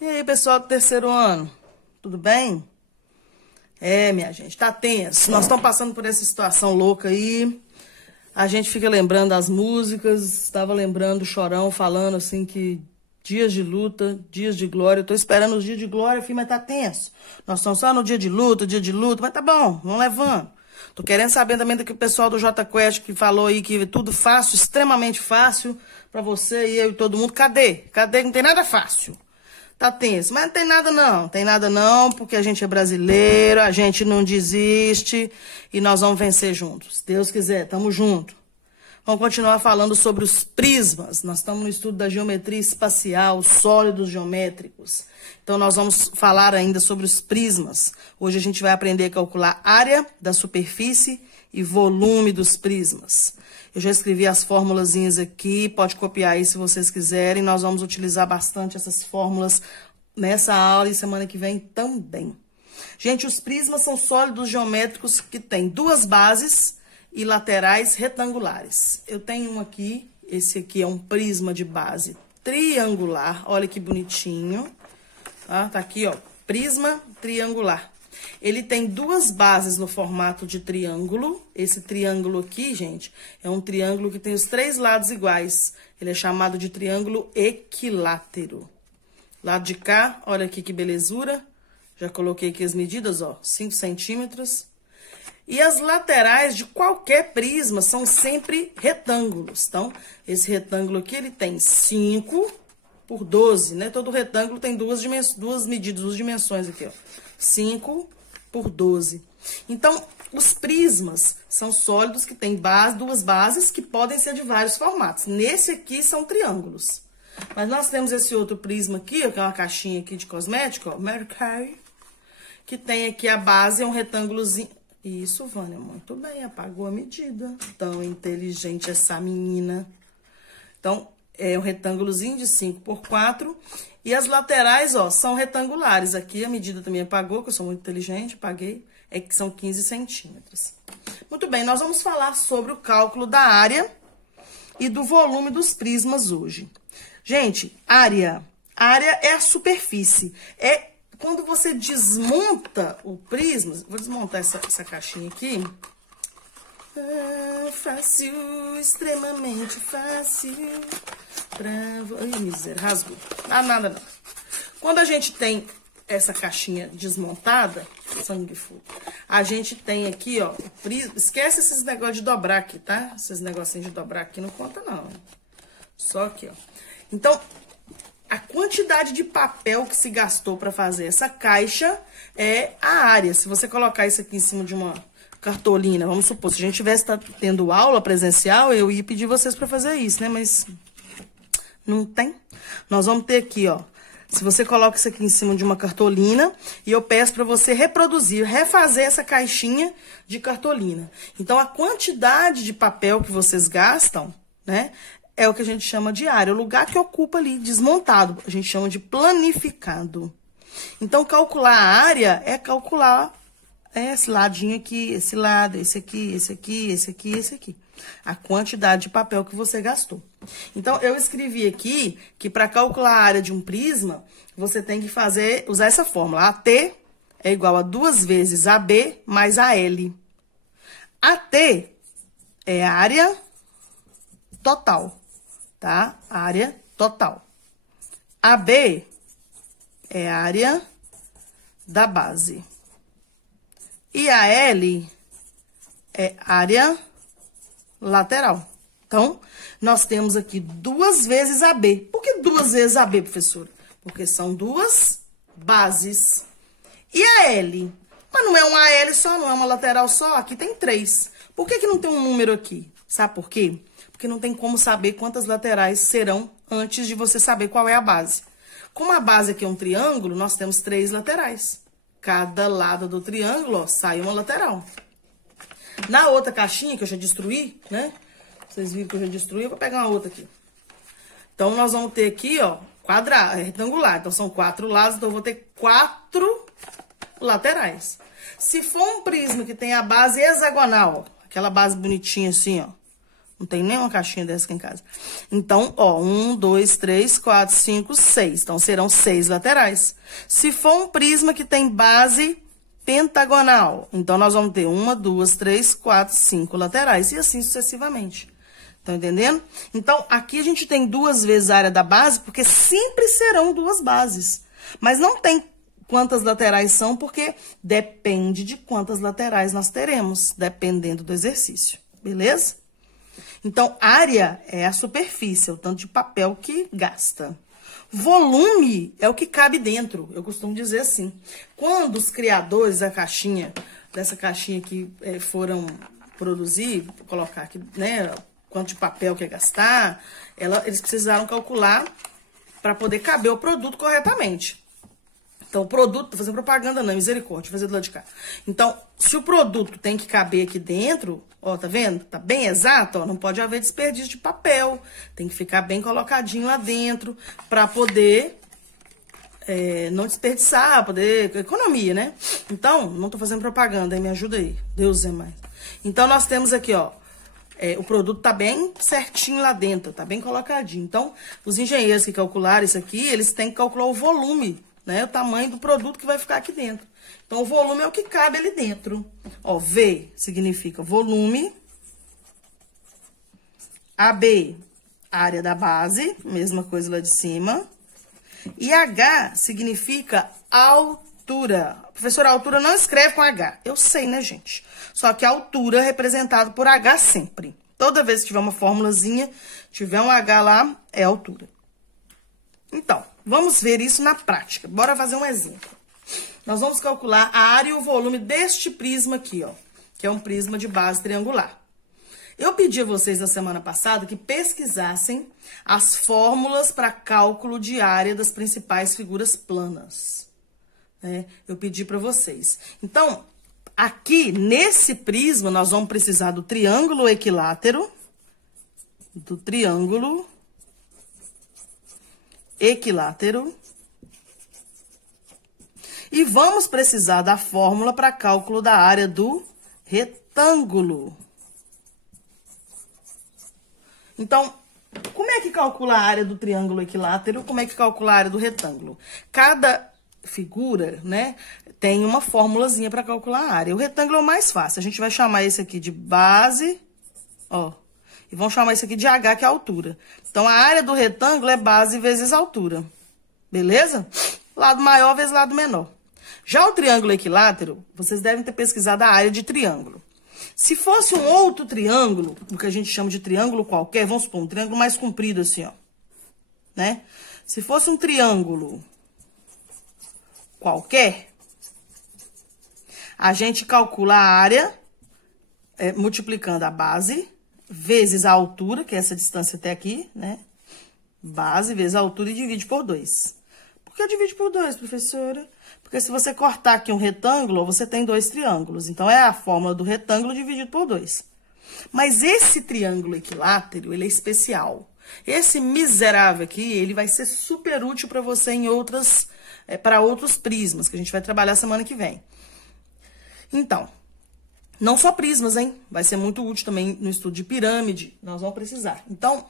E aí, pessoal do terceiro ano, tudo bem? Minha gente, tá tenso. Nós estamos passando por essa situação louca aí. A gente fica lembrando das músicas, estava lembrando o Chorão falando assim que dias de luta, dias de glória. Eu tô esperando os dias de glória, filho, mas tá tenso. Nós estamos só no dia de luta, mas tá bom, vamos levando. Tô querendo saber também do que o pessoal do J Quest que falou aí que é tudo fácil, extremamente fácil pra você e eu e todo mundo. Cadê? Cadê? Não tem nada fácil. Tá tenso, mas não tem nada não, porque a gente é brasileiro, a gente não desiste e nós vamos vencer juntos. Se Deus quiser, tamo junto. Vamos continuar falando sobre os prismas. Nós estamos no estudo da geometria espacial, sólidos geométricos. Então, nós vamos falar ainda sobre os prismas. Hoje a gente vai aprender a calcular área da superfície e volume dos prismas. Eu já escrevi as formulazinhas aqui, pode copiar aí se vocês quiserem. Nós vamos utilizar bastante essas fórmulas nessa aula e semana que vem também. Gente, os prismas são sólidos geométricos que têm duas bases e laterais retangulares. Eu tenho um aqui, esse aqui é um prisma de base triangular, olha que bonitinho. Tá aqui, ó, prisma triangular. Ele tem duas bases no formato de triângulo. Esse triângulo aqui, gente, é um triângulo que tem os três lados iguais. Ele é chamado de triângulo equilátero. Lado de cá, olha aqui que belezura. Já coloquei aqui as medidas, ó, 5 centímetros. E as laterais de qualquer prisma são sempre retângulos. Então, esse retângulo aqui, ele tem 5 por 12, né? Todo retângulo tem duas medidas, duas dimensões aqui, ó. 5 por 12. Então, os prismas são sólidos que têm duas bases que podem ser de vários formatos. Nesse aqui são triângulos. Mas nós temos esse outro prisma aqui, ó, que é uma caixinha aqui de cosmético, ó, Mercury, que tem aqui a base, é um retângulozinho. Isso, Vânia, muito bem, apagou a medida. Tão inteligente essa menina. Então, é um retângulozinho de 5 por 4. E as laterais, ó, são retangulares. Aqui a medida também apagou, que eu sou muito inteligente, apaguei. É que são 15 centímetros. Muito bem, nós vamos falar sobre o cálculo da área e do volume dos prismas hoje. Gente, área. Área é a superfície. É quando você desmonta o prisma. Vou desmontar essa caixinha aqui. Fácil, extremamente fácil. Ai, miséria, rasgou. Ah, nada não. Quando a gente tem essa caixinha desmontada, sangue fogo, a gente tem aqui, ó, o prisma. Esquece esses negócios de dobrar aqui, tá? Esses negocinhos de dobrar aqui não conta, não. Só aqui, ó. Então, a quantidade de papel que se gastou para fazer essa caixa é a área. Se você colocar isso aqui em cima de uma cartolina, vamos supor, se a gente tivesse tendo aula presencial, eu ia pedir vocês para fazer isso, né? Mas não tem. Nós vamos ter aqui, ó. Se você coloca isso aqui em cima de uma cartolina, e eu peço para você reproduzir, refazer essa caixinha de cartolina. Então, a quantidade de papel que vocês gastam, né, é o que a gente chama de área, o lugar que ocupa ali, desmontado, a gente chama de planificado. Então, calcular a área é calcular esse ladinho aqui, esse lado, esse aqui, esse aqui, esse aqui, esse aqui. A quantidade de papel que você gastou. Então, eu escrevi aqui que para calcular a área de um prisma, você tem que usar essa fórmula. AT é igual a 2 vezes AB mais AL. AT é a área total, tá? Área total. AB é a área da base. E a L é área lateral. Então, nós temos aqui 2 vezes AB. Por que 2 vezes AB, professora? Porque são duas bases. E a L? Mas não é uma L só, não é uma lateral só. Aqui tem 3. Por que não tem um número aqui? Sabe por quê? Porque não tem como saber quantas laterais serão antes de você saber qual é a base. Como a base aqui é um triângulo, nós temos 3 laterais. Cada lado do triângulo, ó, sai uma lateral. Na outra caixinha que eu já destruí, né? Vocês viram que eu já destruí, eu vou pegar uma outra aqui. Então, nós vamos ter aqui, ó, retangular. Então, são 4 lados, então eu vou ter 4 laterais. Se for um prisma que tem a base hexagonal, ó, aquela base bonitinha assim, ó, Não tem nenhuma caixinha dessa aqui em casa. Então, ó, 1, 2, 3, 4, 5, 6. Então, serão 6 laterais. Se for um prisma que tem base pentagonal, então, nós vamos ter 1, 2, 3, 4, 5 laterais. E assim sucessivamente. Estão entendendo? Então, aqui a gente tem 2 vezes a área da base, porque sempre serão 2 bases. Mas não tem quantas laterais são, porque depende de quantas laterais nós teremos, dependendo do exercício. Beleza? Então, área é a superfície, é o tanto de papel que gasta. Volume é o que cabe dentro, eu costumo dizer assim. Quando os criadores dessa caixinha que foram produzir, colocar aqui, né, quanto de papel que ia gastar, eles precisaram calcular para poder caber o produto corretamente. Então, o produto, tô fazendo propaganda não, misericórdia, fazer do lado de cá. Então, se o produto tem que caber aqui dentro, ó, tá vendo? Tá bem exato, ó, não pode haver desperdício de papel. Tem que ficar bem colocadinho lá dentro para poder não desperdiçar, poder... Economia, né? Então, não tô fazendo propaganda, hein? Me ajuda aí. Deus é mais. Então, nós temos aqui, ó, o produto tá bem certinho lá dentro, tá bem colocadinho. Então, os engenheiros que calcularam isso aqui, eles têm que calcular o volume, né? O tamanho do produto que vai ficar aqui dentro. Então, o volume é o que cabe ali dentro. Ó, V significa volume. AB, área da base, mesma coisa lá de cima. E H significa altura. Professora, a altura não escreve com H. Eu sei, né, gente? Só que a altura é representada por H sempre. Toda vez que tiver uma formulazinha, tiver um H lá, é altura. Então, vamos ver isso na prática. Bora fazer um exemplo. Nós vamos calcular a área e o volume deste prisma aqui, ó. Que é um prisma de base triangular. Eu pedi a vocês na semana passada que pesquisassem as fórmulas para cálculo de área das principais figuras planas. Eu pedi para vocês. Então, aqui nesse prisma, nós vamos precisar do triângulo equilátero. Do triângulo equilátero. E vamos precisar da fórmula para cálculo da área do retângulo. Então, como é que calcula a área do triângulo equilátero? Como é que calcula a área do retângulo? Cada figura, né, tem uma formulazinha para calcular a área. O retângulo é o mais fácil. A gente vai chamar esse aqui de base, ó, e vamos chamar esse aqui de H, que é a altura. Então, a área do retângulo é base vezes altura. Beleza? Lado maior vezes lado menor. Já o triângulo equilátero, vocês devem ter pesquisado a área de triângulo. Se fosse um outro triângulo, o que a gente chama de triângulo qualquer, vamos supor, um triângulo mais comprido assim, ó, né? Se fosse um triângulo qualquer, a gente calcula a área multiplicando a base vezes a altura, que é essa distância até aqui, né? Base vezes a altura e divide por 2. Por que divide por 2, professora? Porque se você cortar aqui um retângulo, você tem 2 triângulos. Então, é a fórmula do retângulo dividido por 2. Mas esse triângulo equilátero, ele é especial. Esse miserável aqui, ele vai ser super útil para você em para outros prismas, que a gente vai trabalhar semana que vem. Então, não só prismas, hein? Vai ser muito útil também no estudo de pirâmide, nós vamos precisar. Então,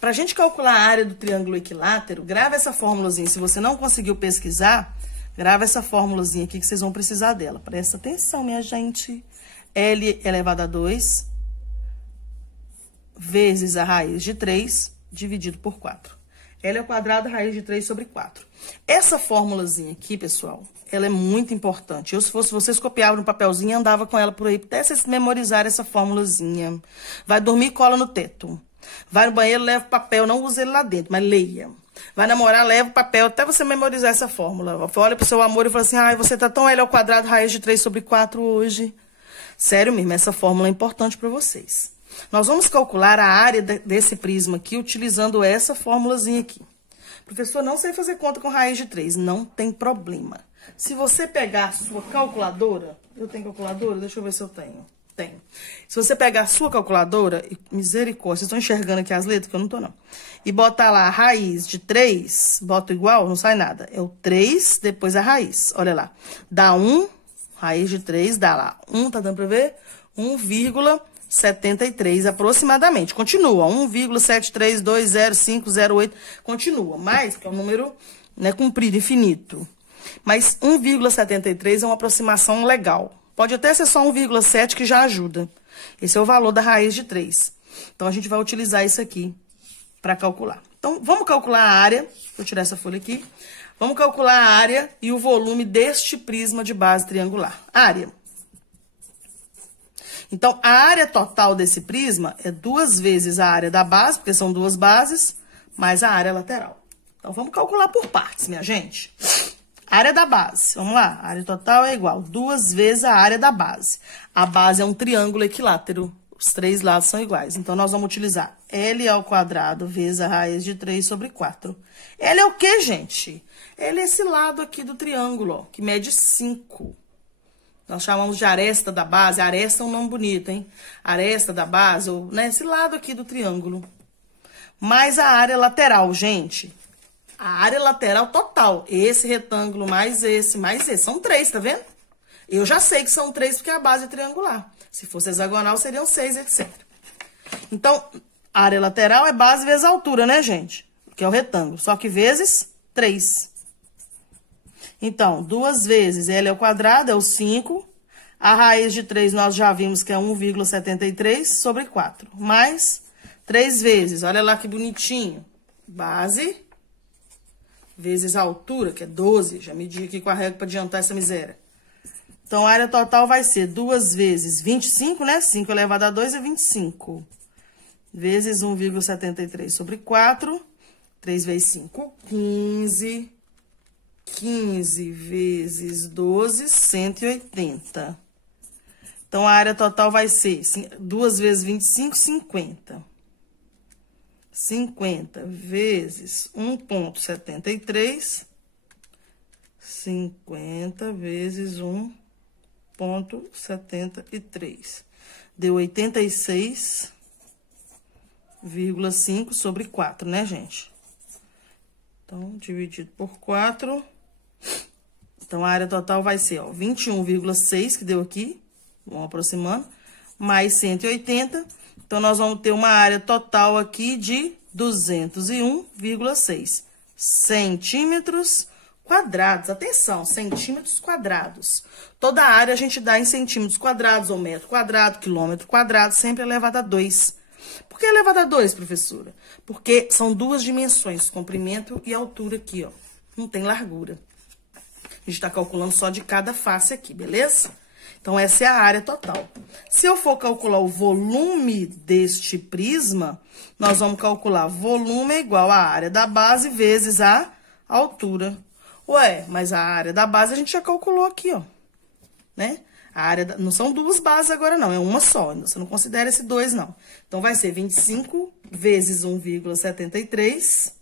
para a gente calcular a área do triângulo equilátero, grava essa formulazinha. Se você não conseguiu pesquisar, grava essa formulazinha aqui que vocês vão precisar dela. Presta atenção, minha gente. L elevado a 2 vezes a raiz de 3 dividido por 4. L ao quadrado, raiz de 3 sobre 4. Essa formulazinha aqui, pessoal, ela é muito importante. Eu, se fosse vocês, copiavam no papelzinho e andava com ela por aí, até vocês memorizarem essa formulazinha. Vai dormir e cola no teto. Vai no banheiro, leva o papel, não use ele lá dentro, mas leia. Vai namorar, leva o papel, até você memorizar essa fórmula. Olha pro seu amor e fala assim, ai, você tá tão L ao quadrado, raiz de 3 sobre 4 hoje. Sério mesmo, essa fórmula é importante para vocês. Nós vamos calcular a área desse prisma aqui, utilizando essa formulazinha aqui. Professor, não sei fazer conta com raiz de 3, não tem problema. Se você pegar a sua calculadora, eu tenho calculadora? Deixa eu ver se eu tenho. Tenho. Se você pegar a sua calculadora, misericórdia, vocês estão enxergando aqui as letras, que eu não tô não. E botar lá a raiz de 3, bota igual, não sai nada. É o 3, depois a raiz, olha lá. Dá 1, raiz de 3, dá lá 1, tá dando pra ver? 1,5 1,73 aproximadamente. Continua, 1,7320508, continua, mas que é um número, né, comprido, infinito. Mas 1,73 é uma aproximação legal. Pode até ser só 1,7 que já ajuda. Esse é o valor da raiz de 3. Então, a gente vai utilizar isso aqui para calcular. Então, vamos calcular a área. Vou tirar essa folha aqui. Vamos calcular a área e o volume deste prisma de base triangular. Área. Então, a área total desse prisma é 2 vezes a área da base, porque são 2 bases, mais a área lateral. Então, vamos calcular por partes, minha gente. Área da base, vamos lá. A área total é igual 2 vezes a área da base. A base é um triângulo equilátero. Os 3 lados são iguais. Então, nós vamos utilizar L² vezes a raiz de 3 sobre 4. L é o quê, gente? L é esse lado aqui do triângulo, ó, que mede 5. Nós chamamos de aresta da base. Aresta é um nome bonito, hein? Aresta da base, ou, né, esse lado aqui do triângulo. Mais a área lateral, gente. A área lateral total. Esse retângulo mais esse. São 3, tá vendo? Eu já sei que são 3 porque a base é triangular. Se fosse hexagonal, seriam 6, etc. Então, a área lateral é base vezes altura, né, gente? Que é o retângulo. Só que vezes 3. Então, 2 vezes L² é o 5. A raiz de 3 nós já vimos que é 1,73 sobre 4. Mais 3 vezes, olha lá que bonitinho. Base vezes a altura, que é 12. Já medi aqui com a régua para adiantar essa miséria. Então, a área total vai ser 2 vezes 25, né? 5 elevado a 2 é 25. Vezes 1,73 sobre 4. 3 vezes 5, 15. 15 vezes 12, 180. Então, a área total vai ser 2 vezes 25, 50. 50 vezes 1,73. 50 vezes 1,73. Deu 86,5 sobre 4, né, gente? Então, dividido por 4. Então, a área total vai ser, ó, 21,6, que deu aqui, vamos aproximando, mais 180. Então, nós vamos ter uma área total aqui de 201,6 centímetros quadrados. Atenção, centímetros quadrados. Toda a área a gente dá em centímetros quadrados, ou metro quadrado, quilômetro quadrado, sempre elevado a 2. Por que elevado a 2, professora? Porque são 2 dimensões, comprimento e altura aqui, ó. Não tem largura. A gente tá calculando só de cada face aqui, beleza? Então, essa é a área total. Se eu for calcular o volume deste prisma, nós vamos calcular volume é igual à área da base vezes a altura. Ué, mas a área da base a gente já calculou aqui, ó. Né? A área não são 2 bases agora, não. É uma só. Você não considera esse 2, não. Então, vai ser 25 vezes 1,73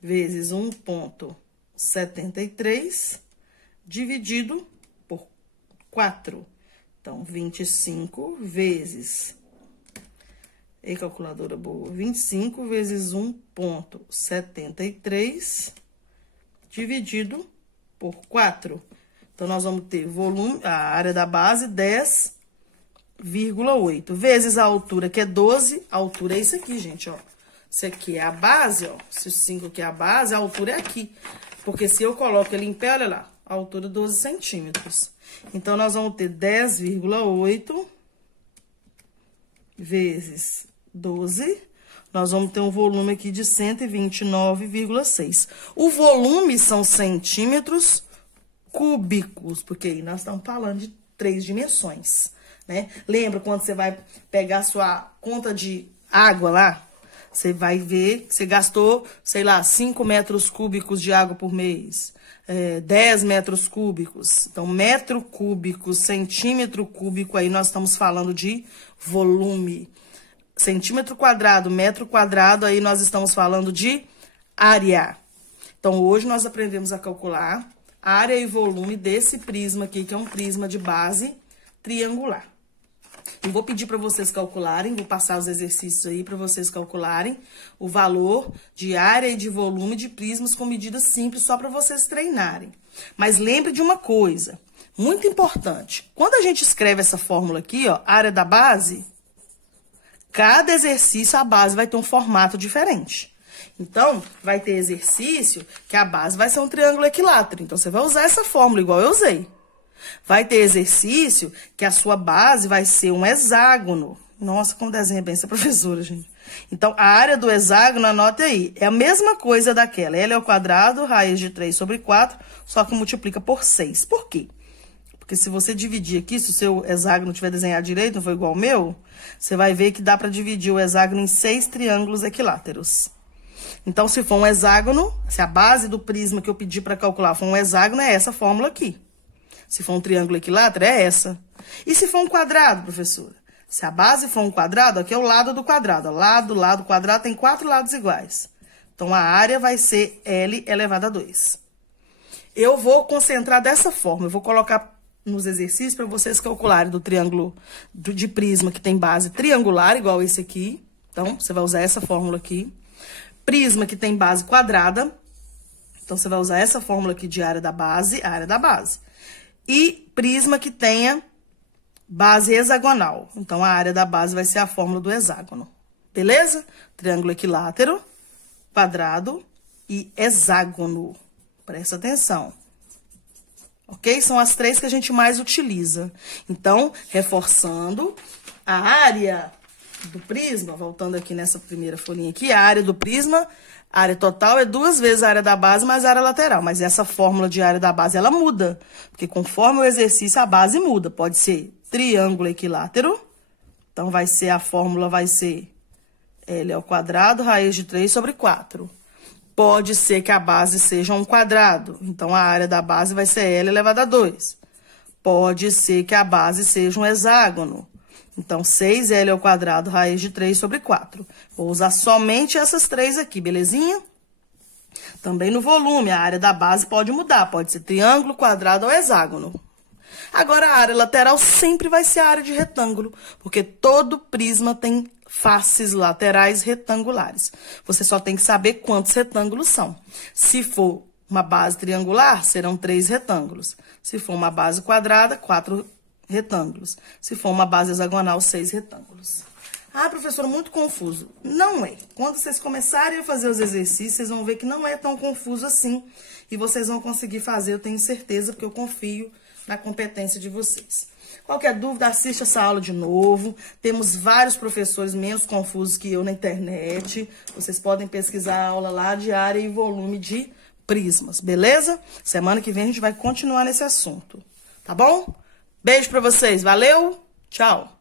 vezes 1,73 dividido por 4. Então, 25 vezes... Ei, calculadora boa. 25 vezes 1,73 dividido por 4. Então, nós vamos ter volume, a área da base, 10,8. Vezes a altura, que é 12. A altura é isso aqui, gente, ó. Isso aqui é a base, ó. Se o 5 aqui é a base, a altura é aqui. Porque se eu coloco ele em pé, olha lá, a altura 12 centímetros. Então, nós vamos ter 10,8 vezes 12. Nós vamos ter um volume aqui de 129,6. O volume são centímetros cúbicos, porque aí nós estamos falando de 3 dimensões, né? Lembra quando você vai pegar a sua conta de água lá? Você vai ver que você gastou, sei lá, 5 metros cúbicos de água por mês, 10 metros cúbicos. Então, metro cúbico, centímetro cúbico, aí nós estamos falando de volume. Centímetro quadrado, metro quadrado, aí nós estamos falando de área. Então, hoje nós aprendemos a calcular área e volume desse prisma aqui, que é um prisma de base triangular. Eu vou pedir para vocês calcularem, vou passar os exercícios aí para vocês calcularem o valor de área e de volume de prismas com medidas simples, só para vocês treinarem. Mas lembre de uma coisa, muito importante. Quando a gente escreve essa fórmula aqui, ó, área da base, Cada exercício, a base vai ter um formato diferente. Então, vai ter exercício que a base vai ser um triângulo equilátero. Então, você vai usar essa fórmula igual eu usei. Vai ter exercício que a sua base vai ser um hexágono. Nossa, como desenha bem essa professora, gente. Então, a área do hexágono, anote aí, é a mesma coisa daquela. L ao quadrado, raiz de 3 sobre 4, só que multiplica por 6. Por quê? Porque se você dividir aqui, se o seu hexágono tiver desenhado direito, não foi igual ao meu, você vai ver que dá para dividir o hexágono em 6 triângulos equiláteros. Então, se for um hexágono, se a base do prisma que eu pedi para calcular for um hexágono, é essa fórmula aqui. Se for um triângulo equilátero, é essa. E se for um quadrado, professora? Se a base for um quadrado, aqui é o lado do quadrado. Lado, quadrado, tem 4 lados iguais. Então, a área vai ser L elevado a 2. Eu vou concentrar dessa forma. Eu vou colocar nos exercícios para vocês calcularem do triângulo de prisma que tem base triangular, igual esse aqui. Então, você vai usar essa fórmula aqui. Prisma que tem base quadrada. Então, você vai usar essa fórmula aqui de área da base, área da base. E prisma que tenha base hexagonal. Então, a área da base vai ser a fórmula do hexágono. Beleza? Triângulo equilátero, quadrado e hexágono. Presta atenção. Ok? São as 3 que a gente mais utiliza. Então, reforçando, a área do prisma, voltando aqui nessa primeira folhinha aqui, a área do prisma, a área total é 2 vezes a área da base mais a área lateral. Mas essa fórmula de área da base, ela muda. Porque conforme o exercício, a base muda. Pode ser triângulo equilátero. Então, a fórmula vai ser L ao quadrado, raiz de 3 sobre 4. Pode ser que a base seja um quadrado. Então, a área da base vai ser L elevado a 2. Pode ser que a base seja um hexágono. Então, 6L ao quadrado, raiz de 3 sobre 4. Vou usar somente essas 3 aqui, belezinha? Também no volume, a área da base pode mudar. Pode ser triângulo, quadrado ou hexágono. Agora, a área lateral sempre vai ser a área de retângulo, porque todo prisma tem faces laterais retangulares. Você só tem que saber quantos retângulos são. Se for uma base triangular, serão 3 retângulos. Se for uma base quadrada, 4 retângulos. Se for uma base hexagonal, 6 retângulos. Ah, professora, muito confuso. Não é. Quando vocês começarem a fazer os exercícios, vocês vão ver que não é tão confuso assim. E vocês vão conseguir fazer, eu tenho certeza, porque eu confio na competência de vocês. Qualquer dúvida, assiste essa aula de novo. Temos vários professores menos confusos que eu na internet. Vocês podem pesquisar a aula lá de área e volume de prismas, beleza? Semana que vem a gente vai continuar nesse assunto, tá bom? Beijo pra vocês, valeu, tchau!